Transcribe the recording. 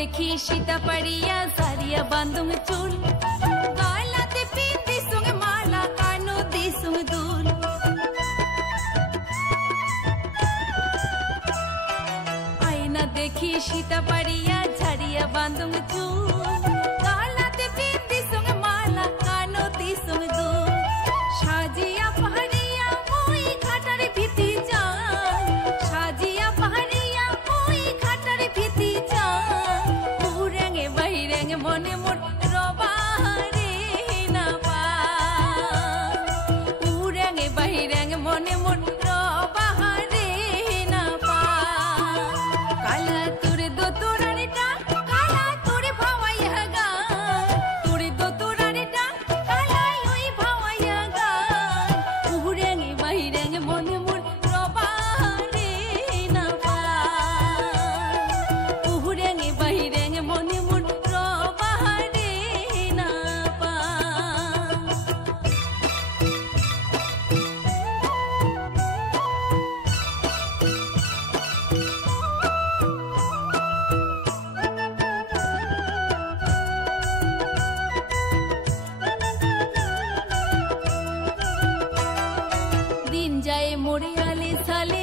देखी सीता पड़िया सारिया बांधुंग चूल गालाते पिंदी सुंग माला कानो दी सुंग दूल आईना देखी सीता पड़िया झाड़िया बांधुंग चूल गालाते पिंदी सुंग माला कानो दी सुंग दूल साजिया पहाड़िया मोई घाटार भीति जान साजिया पहाड़िया मोई घाटार भीति जान उरेंगे बहिरेंगे मने मोर रबारे ना पा उरेंगे बहिरेंगे मने मोर रबारे ना पा काला तुरे दो तुरारे टांग काला तुरे भावाया गान तुरे दो तुरारे टांग काला योई भावाया गान उरेंगे बहिरेंगे मने मोर रबारे ना पा उरेंगे बहिरेंगे मने मोर रबारे ना पा दिन जाए मोरे आले साले